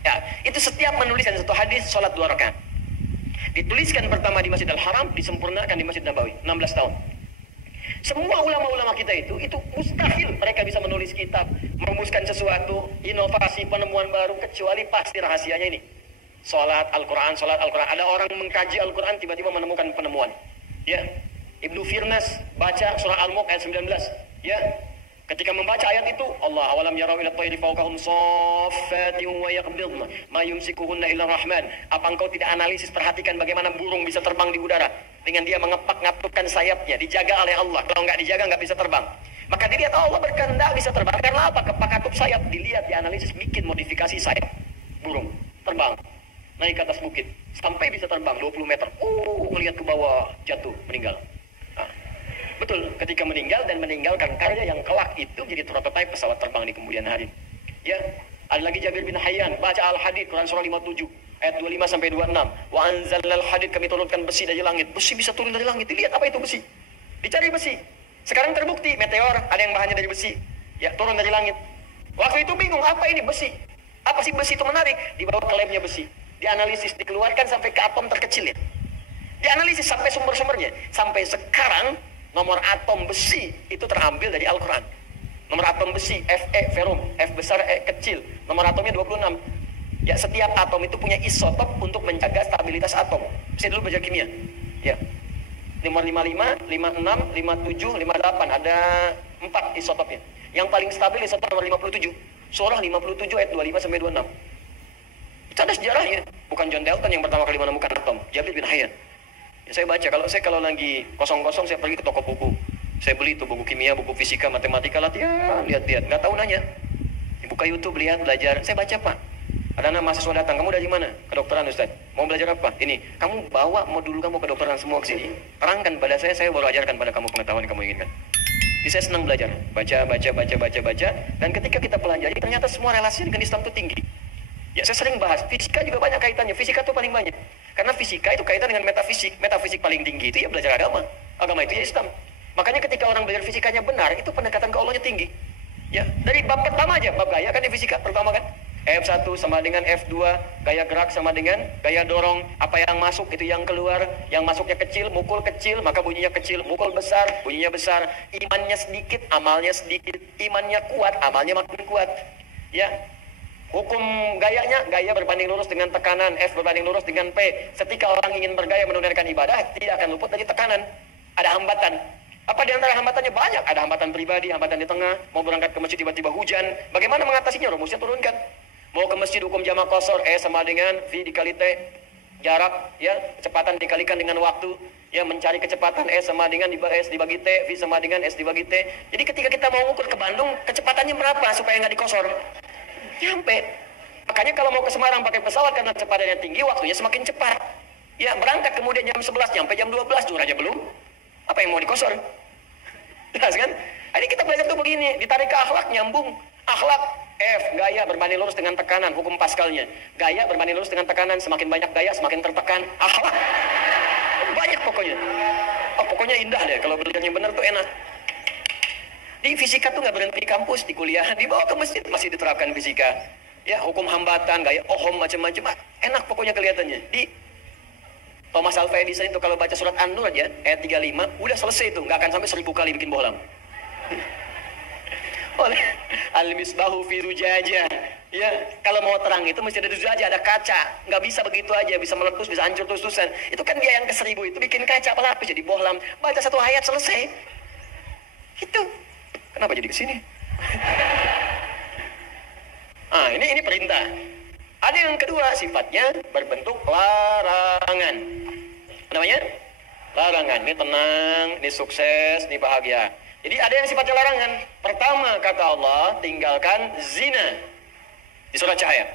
Ya, itu setiap menuliskan satu hadis salat 2 rakaat. Dituliskan pertama di Masjidil Haram, disempurnakan di Masjid Nabawi, 16 tahun. Semua ulama-ulama kita itu mustahil mereka bisa menulis kitab, merumuskan sesuatu, inovasi, penemuan baru, kecuali pasti rahasianya ini. Salat Al-Quran. Ada orang mengkaji Al-Quran, tiba-tiba menemukan penemuan. Ya, Ibnu Firnas baca surah Al-Mulk ayat 19. Ya, ketika membaca ayat itu, Allah awalam yarau ila tayri fawqahum saffatin wa yaqbidna ma yumsikuhunna illa rahman. Apa engkau tidak analisis, perhatikan bagaimana burung bisa terbang di udara dengan dia mengepak-ngapupkan sayapnya, dijaga oleh Allah. Kalau nggak dijaga nggak bisa terbang. Maka dilihat Allah berkehendak bisa terbang. Karena apa? Kepak-ngatup sayap, dilihat, dianalisis, bikin modifikasi sayap burung terbang naik ke atas bukit sampai bisa terbang 20 meter. Melihat ke bawah, jatuh, meninggal. Betul, ketika meninggal dan meninggalkan karya yang kelak itu jadi prototipe pesawat terbang di kemudian hari. Ya, ada lagi Jabir bin Hayyan baca Al-Hadid, Quran surah 57 ayat 25 sampai 26. Wa anzalnal hadid, kami turunkan besi dari langit. Besi bisa turun dari langit. Dilihat apa itu besi. Dicari besi. Sekarang terbukti meteor ada yang bahannya dari besi. Ya, turun dari langit. Waktu itu bingung, apa ini besi? Apa sih besi itu menarik? Dibawa ke labnya besi. Dianalisis, dikeluarkan sampai ke atom terkecil ya. Dianalisis sampai sumber-sumbernya. Sampai sekarang nomor atom besi itu terambil dari Al-Quran. Nomor atom besi, Fe, ferum, F besar, E kecil. Nomor atomnya 26. Ya, setiap atom itu punya isotop untuk menjaga stabilitas atom. Saya dulu belajar kimia. Ya. Nomor 55, 56, 57, 58. Ada 4 isotopnya. Yang paling stabil isotop nomor 57. Surah 57 ayat 25 sampai 26. Itu ada sejarahnya. Bukan John Dalton yang pertama kali menemukan atom. Jabir bin Hayyan. Ya, saya baca, kalau lagi kosong-kosong saya pergi ke toko buku. Saya beli itu buku kimia, buku fisika, matematika, latihan, lihat-lihat. Nggak tahu nanya. Buka YouTube, lihat, belajar. Saya baca, Pak. Ada anak mahasiswa datang, kamu dari mana? Kedokteran, Ustaz. Mau belajar apa? Ini, kamu bawa modul kamu kedokteran semua ke sini. Terangkan pada saya baru ajarkan pada kamu pengetahuan yang kamu inginkan. Jadi saya senang belajar. Baca. Dan ketika kita pelajari, ternyata semua relasi dengan Islam itu tinggi. Ya, saya sering bahas, fisika juga banyak kaitannya. Fisika itu paling banyak. Karena fisika itu kaitan dengan metafisik. Metafisik paling tinggi itu ya belajar agama. Agama itu ya Islam. Makanya ketika orang belajar fisikanya benar, itu pendekatan ke Allahnya tinggi. Ya, dari bab pertama aja, bab gaya kan di fisika pertama kan. F1 sama dengan F2, gaya gerak sama dengan gaya dorong. Apa yang masuk itu yang keluar. Yang masuknya kecil, mukul kecil, maka bunyinya kecil. Mukul besar, bunyinya besar. Imannya sedikit, amalnya sedikit. Imannya kuat, amalnya makin kuat. Ya. Hukum gayanya, gaya berbanding lurus dengan tekanan, F berbanding lurus dengan P. Ketika orang ingin bergaya menunaikan ibadah, tidak akan luput dari tekanan. Ada hambatan. Apa di antara hambatannya? Banyak. Ada hambatan pribadi, hambatan di tengah. Mau berangkat ke masjid tiba-tiba hujan. Bagaimana mengatasinya? Rumusnya turunkan. Mau ke masjid hukum jamak qashar, E sama dengan V dikali T. Jarak, ya, kecepatan dikalikan dengan waktu. Ya, mencari kecepatan, E sama dengan S dibagi T, V sama dengan S dibagi T. Jadi ketika kita mau ukur ke Bandung, kecepatannya berapa supaya nggak dikosor? Nyampe. Makanya kalau mau ke Semarang pakai pesawat karena kecepatannya tinggi, waktunya semakin cepat. Ya, berangkat kemudian jam 11, nyampe jam 12, jual aja belum. Apa yang mau dikosor? Jelas kan? Ini kita belajar tuh begini, ditarik ke akhlak, nyambung. Akhlak, F, gaya berbanding lurus dengan tekanan, hukum Pascalnya. Gaya berbanding lurus dengan tekanan, semakin banyak gaya, semakin tertekan. Akhlak, banyak pokoknya. Oh, pokoknya indah deh, kalau belajarnya benar tuh enak. Di fisika tuh nggak berhenti di kampus, di kuliah, dibawa ke masjid masih diterapkan fisika. Ya, hukum hambatan, gaya Ohm, macam-macam, enak pokoknya kelihatannya. Di Thomas Alva Edison itu kalau baca surat An-Nur aja, ayat 35, udah selesai itu, nggak akan sampai 1000 kali bikin bohlam. Oleh Al-Misbahu fi Zujajah. Ya, kalau mau terang itu mesti ada zujajah, ada kaca. Nggak bisa begitu aja, bisa meletus, bisa hancur terus-terusan. Itu kan dia yang ke 1000 itu bikin kaca pelapis jadi bohlam. Baca satu ayat selesai. Itu. Kenapa jadi ke sini? Ini perintah. Ada yang kedua, sifatnya berbentuk larangan. Namanya larangan. Ini tenang, ini sukses, ini bahagia. Jadi ada yang sifatnya larangan. Pertama kata Allah, tinggalkan zina. Di surah Cahaya.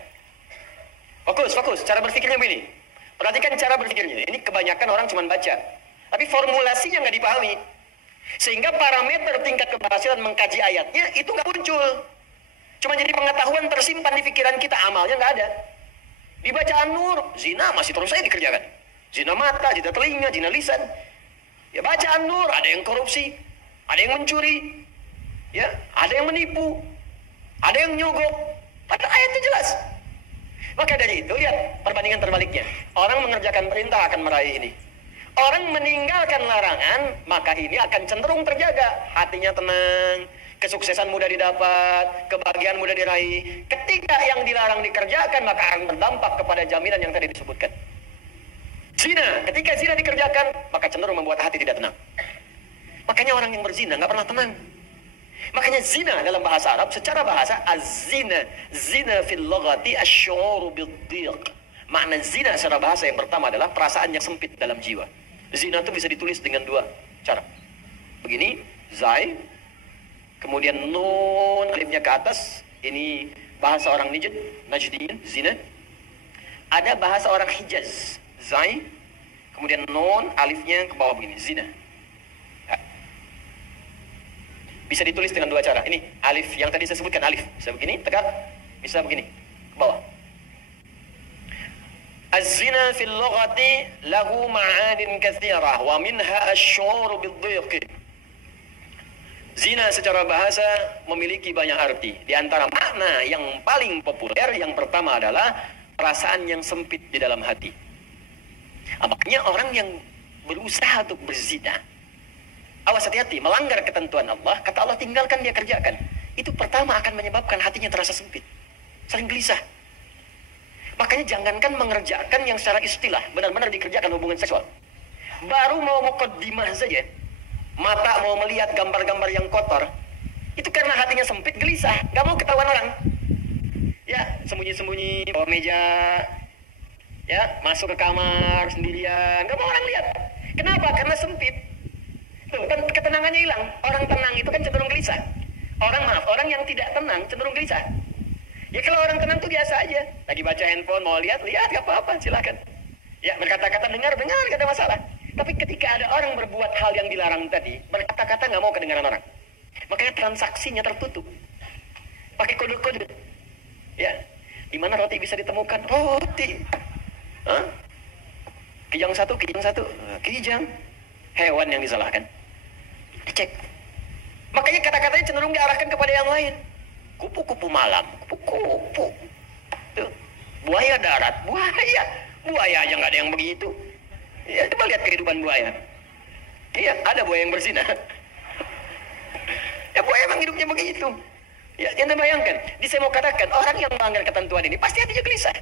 Fokus. Cara berpikirnya begini. Perhatikan cara berpikirnya. Ini kebanyakan orang cuma baca. Tapi formulasinya nggak dipahami. Sehingga parameter tingkat keberhasilan mengkaji ayatnya itu nggak muncul. Cuma jadi pengetahuan tersimpan di pikiran kita, amalnya nggak ada. Di bacaan Nur, zina masih terus saja dikerjakan. Zina mata, zina telinga, zina lisan. Ya bacaan Nur, ada yang korupsi, ada yang mencuri, ya, ada yang menipu, ada yang nyogok. Padahal ayatnya jelas. Maka dari itu lihat perbandingan terbaliknya. Orang mengerjakan perintah akan meraih ini. Orang meninggalkan larangan, maka ini akan cenderung terjaga. Hatinya tenang, kesuksesan mudah didapat, kebahagiaan mudah diraih. Ketika yang dilarang dikerjakan, maka akan berdampak kepada jaminan yang tadi disebutkan. Zina, ketika zina dikerjakan, maka cenderung membuat hati tidak tenang. Makanya orang yang berzina nggak pernah tenang. Makanya zina dalam bahasa Arab, secara bahasa az-zina, zina fil lughati asy-syu'ur bid-dhiq. Makna zina secara bahasa yang pertama adalah perasaan yang sempit dalam jiwa. Zina itu bisa ditulis dengan dua cara. Begini, zai, kemudian nun alifnya ke atas, ini bahasa orang Najdiyin, zina. Ada bahasa orang Hijaz, zai, kemudian nun alifnya ke bawah begini, zina. Bisa ditulis dengan dua cara. Ini alif yang tadi saya sebutkan, alif. Bisa begini, tegak. Bisa begini, ke bawah. Az-zina fil lughati lahu ma'anin katsirah wa minha asy-syu'ur bid-dhiq. Zina secara bahasa memiliki banyak arti. Di antara makna yang paling populer, yang pertama adalah perasaan yang sempit di dalam hati. Makanya orang yang berusaha untuk berzina, awas hati-hati, melanggar ketentuan Allah, kata Allah tinggalkan dia kerjakan. Itu pertama akan menyebabkan hatinya terasa sempit, saling gelisah. Makanya jangankan mengerjakan yang secara istilah, benar-benar dikerjakan hubungan seksual. Baru mau muqaddimah saja, mata mau melihat gambar-gambar yang kotor, itu karena hatinya sempit, gelisah, gak mau ketahuan orang. Ya, sembunyi-sembunyi, bawa meja, ya, masuk ke kamar sendirian, gak mau orang lihat. Kenapa? Karena sempit. Tuh, kan ketenangannya hilang. Orang tenang itu kan cenderung gelisah. Orang yang tidak tenang cenderung gelisah. Ya kalau orang tenang tuh biasa aja. Lagi baca handphone, mau lihat, gak apa-apa, silakan. Ya, berkata-kata dengar, gak ada masalah. Tapi ketika ada orang berbuat hal yang dilarang tadi, berkata-kata gak mau kedengaran orang. Makanya transaksinya tertutup. Pakai kode-kode. Ya, di mana roti bisa ditemukan? Roti. Hah? Kijang satu. Kijang. Hewan yang disalahkan. Dicek. Makanya kata-katanya cenderung diarahkan kepada yang lain. Kupu-kupu malam, kupu-kupu. Tuh. Buaya darat, buaya. Buaya aja nggak ada yang begitu. Ya, coba lihat kehidupan buaya. Iya, ada buaya yang berzina. Ya, buaya emang hidupnya begitu. Ya, Anda bayangkan. Saya mau katakan, orang yang melanggar ketentuan ini pasti hatinya gelisah.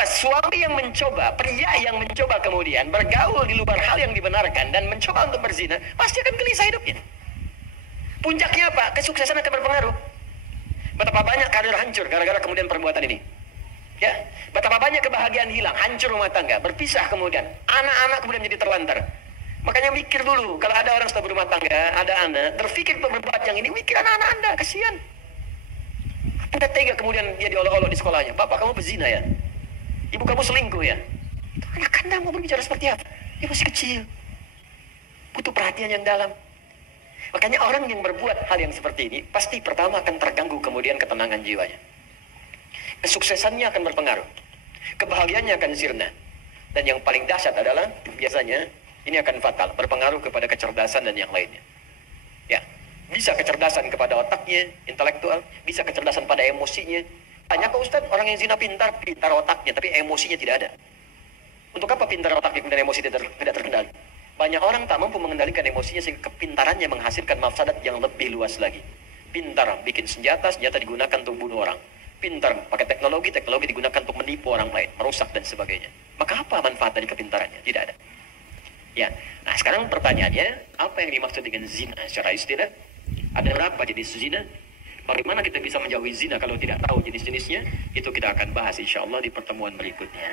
Suami yang mencoba, pria yang mencoba kemudian bergaul di luar hal yang dibenarkan dan mencoba untuk berzina, pasti akan gelisah hidupnya. Puncaknya apa? Kesuksesan akan berpengaruh. Betapa banyak karir hancur gara-gara kemudian perbuatan ini. Ya, betapa banyak kebahagiaan hilang, hancur rumah tangga, berpisah kemudian, anak-anak kemudian jadi terlantar. Makanya mikir dulu, kalau ada orang setelah berumah tangga, ada anak, berpikir untuk berbuat yang ini, mikir anak-anak Anda, kasihan. Anda tega kemudian dia diolok-olok di sekolahnya, Bapak kamu berzina ya? Ibu kamu selingkuh ya? Anak Anda mau berbicara seperti apa? Dia masih kecil. Butuh perhatian yang dalam. Makanya orang yang berbuat hal yang seperti ini, pasti pertama akan terganggu kemudian ketenangan jiwanya. Kesuksesannya akan berpengaruh. Kebahagiaannya akan sirna. Dan yang paling dahsyat adalah, biasanya, ini akan fatal. Berpengaruh kepada kecerdasan dan yang lainnya. Ya, bisa kecerdasan kepada otaknya, intelektual. Bisa kecerdasan pada emosinya. Tanya ke Ustaz, orang yang zina pintar otaknya, tapi emosinya tidak ada. Untuk apa pintar otaknya kemudian emosi tidak terkendali? Banyak orang tak mampu mengendalikan emosinya sehingga kepintarannya menghasilkan mafsadat yang lebih luas lagi. Pintar bikin senjata digunakan untuk bunuh orang. Pintar pakai teknologi digunakan untuk menipu orang lain, merusak dan sebagainya. Maka apa manfaat dari kepintarannya? Tidak ada. Ya, nah sekarang pertanyaannya, apa yang dimaksud dengan zina secara istilah? Ada berapa jenis zina? Bagaimana kita bisa menjauhi zina kalau tidak tahu jenis-jenisnya? Itu kita akan bahas insya Allah di pertemuan berikutnya.